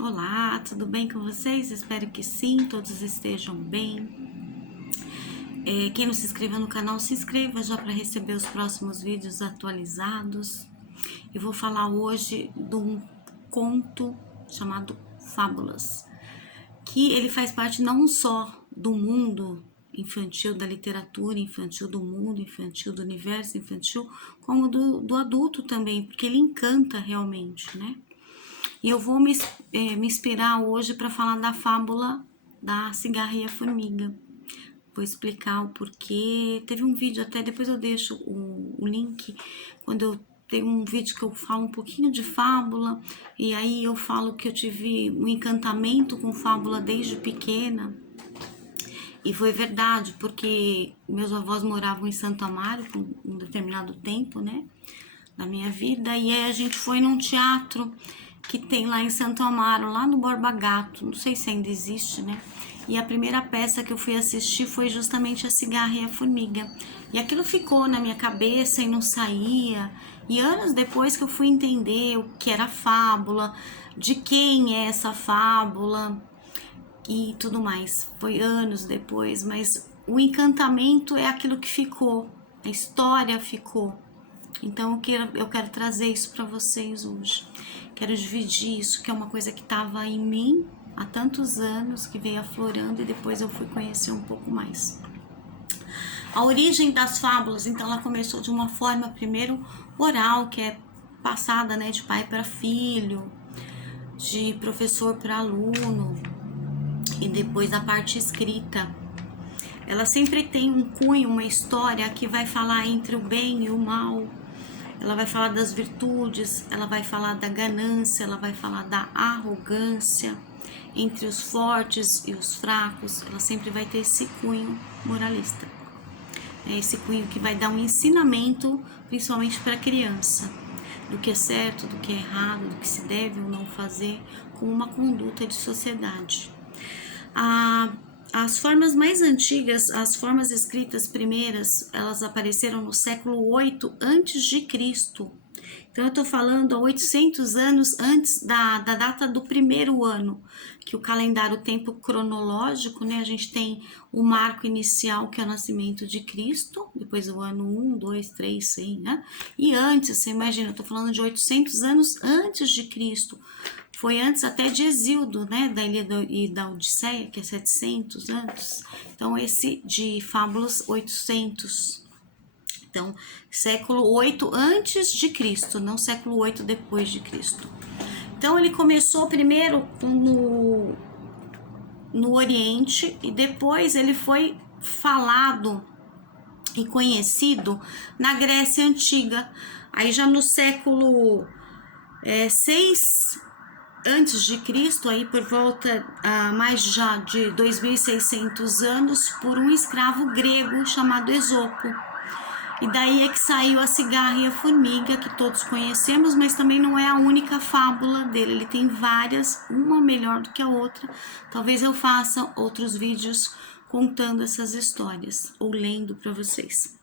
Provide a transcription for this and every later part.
Olá, tudo bem com vocês? Espero que sim, todos estejam bem. Quem não se inscreveu no canal, se inscreva já para receber os próximos vídeos atualizados. Eu vou falar hoje de um conto chamado Fábulas, que ele faz parte não só do mundo infantil, da literatura infantil, do mundo infantil, do universo infantil, como do adulto também, porque ele encanta realmente, né? E eu vou me inspirar hoje para falar da fábula da cigarra e a formiga. Vou explicar o porquê. Teve um vídeo, até depois eu deixo o link, quando eu tenho um vídeo que eu falo um pouquinho de fábula, e aí eu falo que eu tive um encantamento com fábula desde pequena. E foi verdade, porque meus avós moravam em Santo Amaro por um determinado tempo, né, da minha vida, e aí a gente foi num teatro que tem lá em Santo Amaro, lá no Borba Gato, não sei se ainda existe, né? E a primeira peça que eu fui assistir foi justamente A Cigarra e a Formiga. E aquilo ficou na minha cabeça e não saía. E anos depois que eu fui entender o que era fábula, de quem é essa fábula e tudo mais. Foi anos depois, mas o encantamento é aquilo que ficou, a história ficou. Então eu quero trazer isso para vocês hoje. Quero dividir isso, que é uma coisa que estava em mim há tantos anos, que veio aflorando e depois eu fui conhecer um pouco mais. A origem das fábulas, então, ela começou de uma forma primeiro oral, que é passada, né, de pai para filho, de professor para aluno, e depois a parte escrita. Ela sempre tem um cunho, uma história que vai falar entre o bem e o mal. Ela vai falar das virtudes, ela vai falar da ganância, ela vai falar da arrogância, entre os fortes e os fracos. Ela sempre vai ter esse cunho moralista. É esse cunho que vai dar um ensinamento, principalmente para a criança, do que é certo, do que é errado, do que se deve ou não fazer, com uma conduta de sociedade. As formas mais antigas, as formas escritas primeiras, elas apareceram no século 8 antes de Cristo. Então eu estou falando há 800 anos antes da data do primeiro ano, que o calendário, o tempo cronológico, né? A gente tem o marco inicial, que é o nascimento de Cristo, depois o ano 1, 2, 3, 100, né? E antes, você imagina, eu estou falando de 800 anos antes de Cristo. Foi antes até de Hesíodo, né, da Ilha e da Odisseia, que é 700 anos. Então, esse de Fábulas, 800. Então, século 8 antes de Cristo, não século 8 depois de Cristo. Então, ele começou primeiro no Oriente e depois ele foi falado e conhecido na Grécia Antiga. Aí já no século 6 antes de Cristo, aí por volta mais já de 2.600 anos, por um escravo grego chamado Esopo. E daí é que saiu A Cigarra e a Formiga, que todos conhecemos, mas também não é a única fábula dele. Ele tem várias, uma melhor do que a outra. Talvez eu faça outros vídeos contando essas histórias ou lendo para vocês.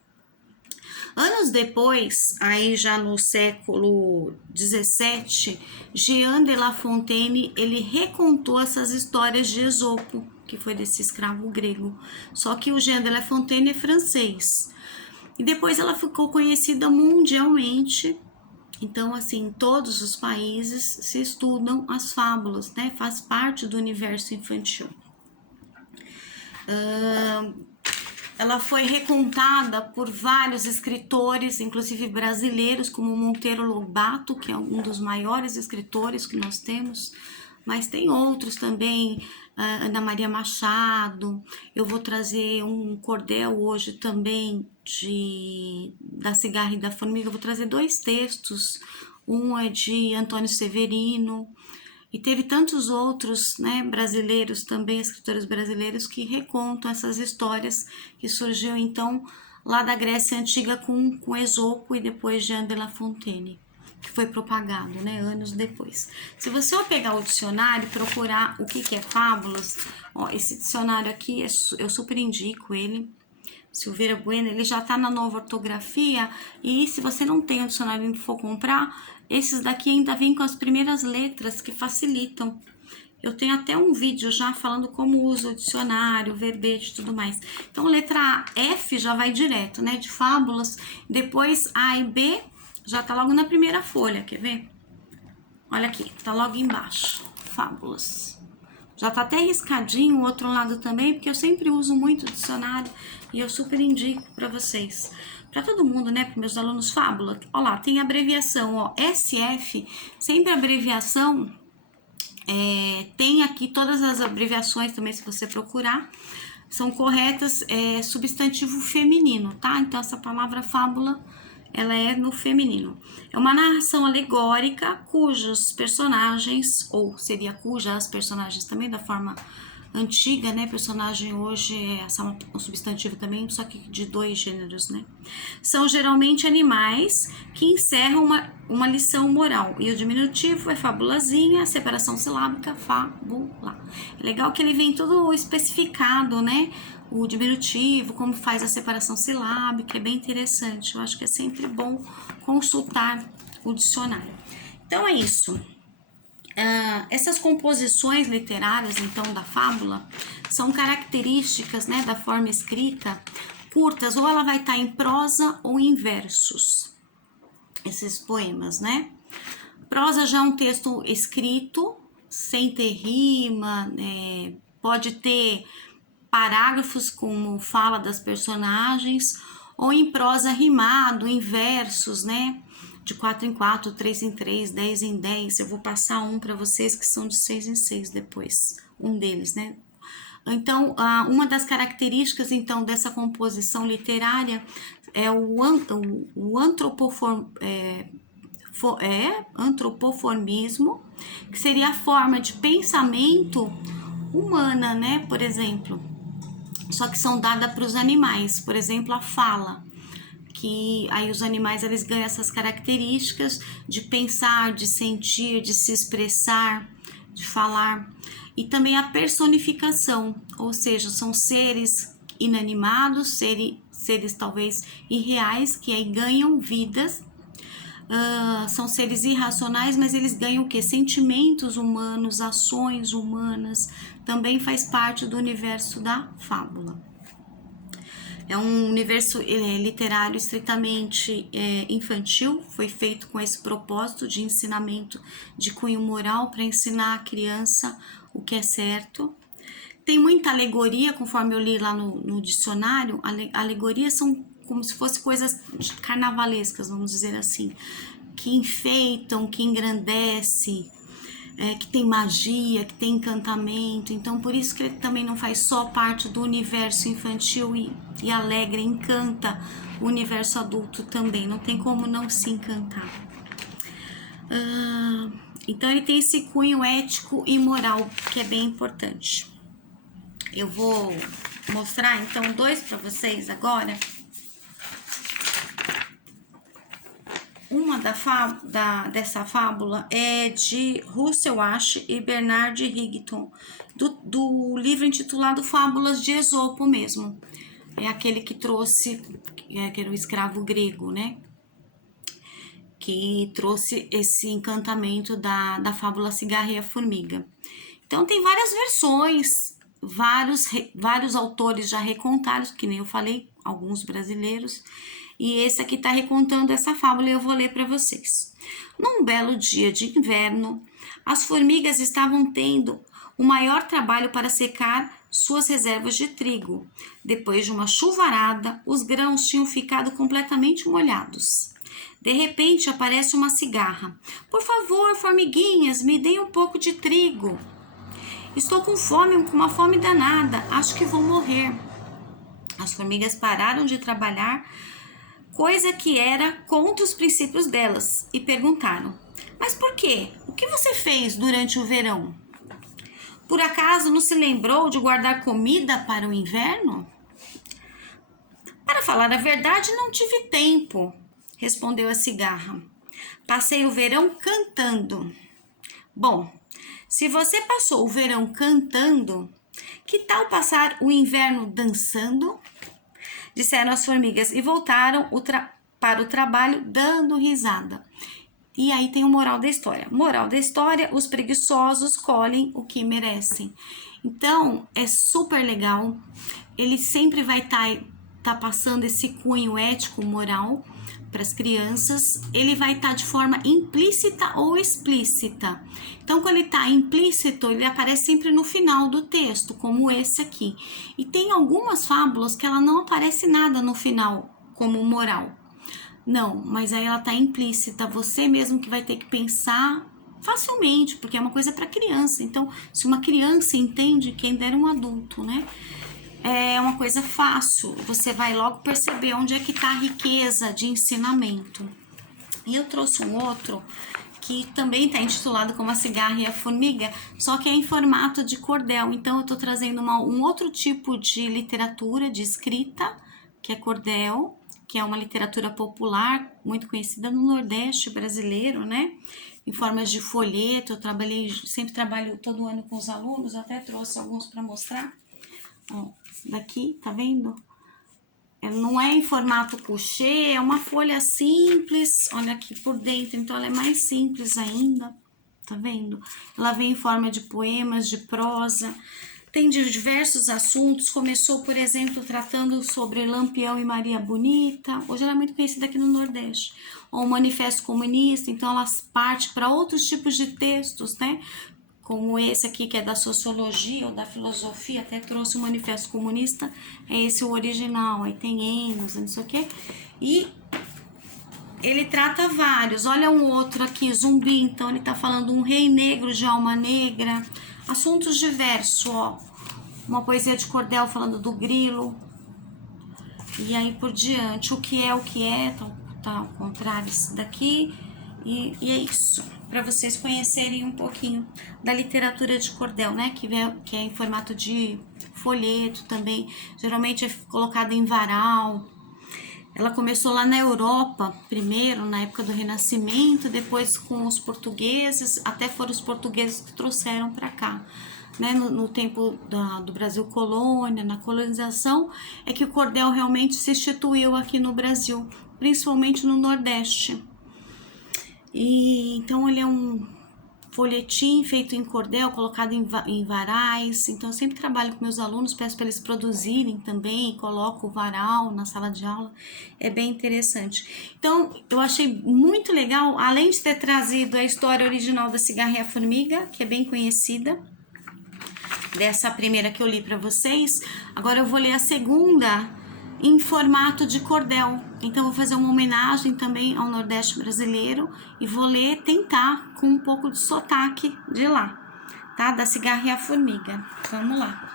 Anos depois, aí já no século 17, Jean de La Fontaine, ele recontou essas histórias de Esopo, que foi desse escravo grego. Só que o Jean de La Fontaine é francês. E depois ela ficou conhecida mundialmente. Então, assim, em todos os países se estudam as fábulas, né? Faz parte do universo infantil. Ela foi recontada por vários escritores, inclusive brasileiros, como Monteiro Lobato, que é um dos maiores escritores que nós temos, mas tem outros também, Ana Maria Machado. Eu vou trazer um cordel hoje também da Cigarra e da Formiga. Eu vou trazer 2 textos, um é de Antônio Severino, e teve tantos outros, né, brasileiros também, escritores brasileiros, que recontam essas histórias que surgiu então lá da Grécia Antiga com Esopo e depois Jean de La Fontaine, que foi propagado, né, anos depois. Se você pegar o dicionário e procurar o que é fábulas, ó, esse dicionário aqui, eu super indico ele, Silveira Bueno, ele já tá na Nova Ortografia, e se você não tem o dicionário e for comprar, Esses daqui ainda vêm com as primeiras letras que facilitam. Eu tenho até um vídeo já falando como usa o dicionário, verbete e tudo mais. Então, letra F já vai direto, né? De fábulas. Depois, A e B já tá logo na primeira folha, quer ver? Olha aqui, tá logo embaixo. Fábulas. Já tá até riscadinho o outro lado também, porque eu sempre uso muito o dicionário e eu super indico para vocês. Para todo mundo, né? Para meus alunos, fábula. Ó lá, tem abreviação, ó. SF, sempre abreviação. Tem aqui todas as abreviações também, se você procurar, são corretas, substantivo feminino, tá? Então, essa palavra fábula, ela é no feminino. É uma narração alegórica cujos personagens, ou seria cujas personagens também, da forma antiga, né? Personagem hoje é um substantivo também, só que de 2 gêneros, né? São geralmente animais que encerram uma lição moral. E o diminutivo é fabulazinha, separação silábica, fábula. É legal que ele vem tudo especificado, né? O diminutivo, como faz a separação silábica, é bem interessante. Eu acho que é sempre bom consultar o dicionário. Então é isso. Essas composições literárias, então, da fábula, são características, né, da forma escrita, curtas, ou ela vai estar em prosa ou em versos, esses poemas, né? Prosa já é um texto escrito, sem ter rima, pode ter parágrafos como fala das personagens, ou em prosa rimado, em versos, né? De 4 em 4, 3 em 3, 10 em 10. Eu vou passar um para vocês que são de 6 em 6 depois, um deles, né? Então, uma das características, então, dessa composição literária é o antropoformismo, que seria a forma de pensamento humana, né? Por exemplo, só que são dadas para os animais, por exemplo, a fala, que aí os animais eles ganham essas características de pensar, de sentir, de se expressar, de falar, e também a personificação, ou seja, são seres inanimados, seres talvez irreais, que aí ganham vidas. São seres irracionais, mas eles ganham o que? Sentimentos humanos, ações humanas, também faz parte do universo da fábula. É um universo literário estritamente infantil, foi feito com esse propósito de ensinamento de cunho moral para ensinar a criança o que é certo. Tem muita alegoria, conforme eu li lá no dicionário. Alegorias são como se fossem coisas carnavalescas, vamos dizer assim, que enfeitam, que engrandece, que tem magia, que tem encantamento. Então, por isso que ele também não faz só parte do universo infantil e alegra, encanta o universo adulto também. Não tem como não se encantar. Então, ele tem esse cunho ético e moral, que é bem importante. Eu vou mostrar, então, 2 para vocês agora. Uma dessa fábula é de Russell Ash e Bernard Higginson, do livro intitulado Fábulas de Esopo mesmo. É aquele que trouxe, que era o escravo grego, né? Que trouxe esse encantamento da fábula Cigarra e a Formiga. Então tem várias versões, vários autores já recontaram, que nem eu falei, alguns brasileiros. E esse aqui está recontando essa fábula e eu vou ler para vocês. Num belo dia de inverno, as formigas estavam tendo o maior trabalho para secar suas reservas de trigo. Depois de uma chuvarada, os grãos tinham ficado completamente molhados. De repente, aparece uma cigarra. Por favor, formiguinhas, me deem um pouco de trigo. Estou com fome, com uma fome danada. Acho que vou morrer. As formigas pararam de trabalhar, coisa que era contra os princípios delas, e perguntaram: mas por quê? O que você fez durante o verão? Por acaso não se lembrou de guardar comida para o inverno? Para falar a verdade, não tive tempo, respondeu a cigarra. Passei o verão cantando. Bom, se você passou o verão cantando, que tal passar o inverno dançando? Disseram as formigas e voltaram para o trabalho dando risada. E aí tem o moral da história. Moral da história, os preguiçosos colhem o que merecem. Então, é super legal. Ele sempre vai tá passando esse cunho ético, moral para as crianças. Ele vai estar de forma implícita ou explícita. Então, quando ele está implícito, ele aparece sempre no final do texto, como esse aqui. E tem algumas fábulas que ela não aparece nada no final, como moral. Não, mas aí ela tá implícita, você mesmo que vai ter que pensar facilmente, porque é uma coisa para criança. Então, se uma criança entende, quem dera um adulto, né? É uma coisa fácil, você vai logo perceber onde é que tá a riqueza de ensinamento. E eu trouxe um outro que também está intitulado como A Cigarra e a Formiga, só que é em formato de cordel. Então, eu estou trazendo um outro tipo de literatura, de escrita, que é cordel, que é uma literatura popular, muito conhecida no Nordeste brasileiro, né? Em formas de folheto, sempre trabalho todo ano com os alunos, até trouxe alguns para mostrar. Ó, daqui, tá vendo? Não é em formato couché, é uma folha simples, olha aqui por dentro, então ela é mais simples ainda, tá vendo? Ela vem em forma de poemas, de prosa, tem diversos assuntos, começou, por exemplo, tratando sobre Lampião e Maria Bonita, hoje ela é muito conhecida aqui no Nordeste, ou o Manifesto Comunista, então ela parte para outros tipos de textos, né? Como esse aqui que é da sociologia ou da filosofia, até trouxe o Manifesto Comunista, é esse o original, aí tem Engels, não sei o que, e ele trata vários, olha um outro aqui, Zumbi, então ele tá falando um rei negro de alma negra, assuntos diversos, ó, uma poesia de cordel falando do grilo, e aí por diante, o que é, tá ao contrário esse daqui, e é isso, para vocês conhecerem um pouquinho da literatura de cordel, né? Que é em formato de folheto também, geralmente é colocado em varal. Ela começou lá na Europa, primeiro, na época do Renascimento, depois com os portugueses, até foram os portugueses que trouxeram para cá. Né, no tempo do Brasil colônia, na colonização, é que o cordel realmente se instituiu aqui no Brasil, principalmente no Nordeste. E então ele é um folhetim feito em cordel, colocado em varais. Então eu sempre trabalho com meus alunos, peço para eles produzirem também, coloco o varal na sala de aula, é bem interessante. Então eu achei muito legal, além de ter trazido a história original da Cigarra e a Formiga, que é bem conhecida, dessa primeira que eu li para vocês, agora eu vou ler a segunda em formato de cordel. Então vou fazer uma homenagem também ao Nordeste brasileiro e vou ler, tentar com um pouco de sotaque de lá, tá? Da Cigarra e a Formiga. Vamos lá.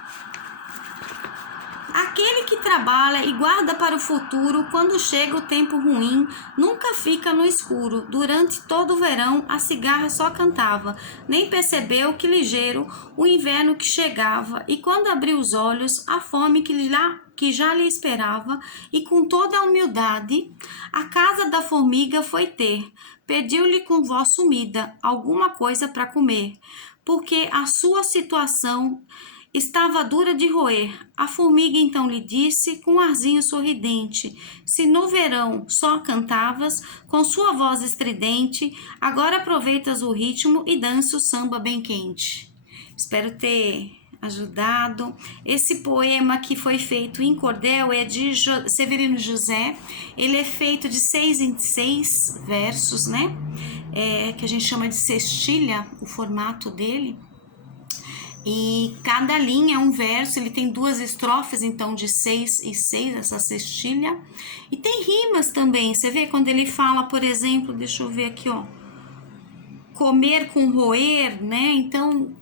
Aquele que trabalha e guarda para o futuro, quando chega o tempo ruim, nunca fica no escuro. Durante todo o verão, a cigarra só cantava, nem percebeu que ligeiro o inverno que chegava, e quando abriu os olhos, a fome que já lhe esperava, e com toda a humildade, a casa da formiga foi ter. Pediu-lhe com voz sumida alguma coisa para comer, porque a sua situação estava dura de roer. A formiga então lhe disse com um arzinho sorridente: se no verão só cantavas com sua voz estridente, agora aproveitas o ritmo e dança o samba bem quente. Espero ter ajudado. Esse poema que foi feito em cordel é de Severino José. Ele é feito de 6 em 6 versos, né? Que a gente chama de sextilha, o formato dele. E cada linha é um verso, ele tem 2 estrofes, então de 6 e 6, essa cestilha. E tem rimas também, você vê quando ele fala, por exemplo, deixa eu ver aqui, ó, comer com roer, né? Então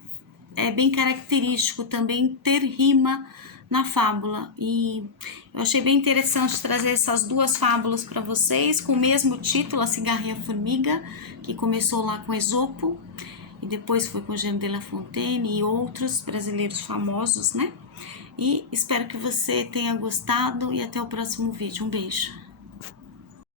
é bem característico também ter rima na fábula. E eu achei bem interessante trazer essas 2 fábulas para vocês, com o mesmo título, A Cigarra e a Formiga, que começou lá com Esopo, e depois foi com Jean de La Fontaine e outros brasileiros famosos, né? E espero que você tenha gostado e até o próximo vídeo. Um beijo!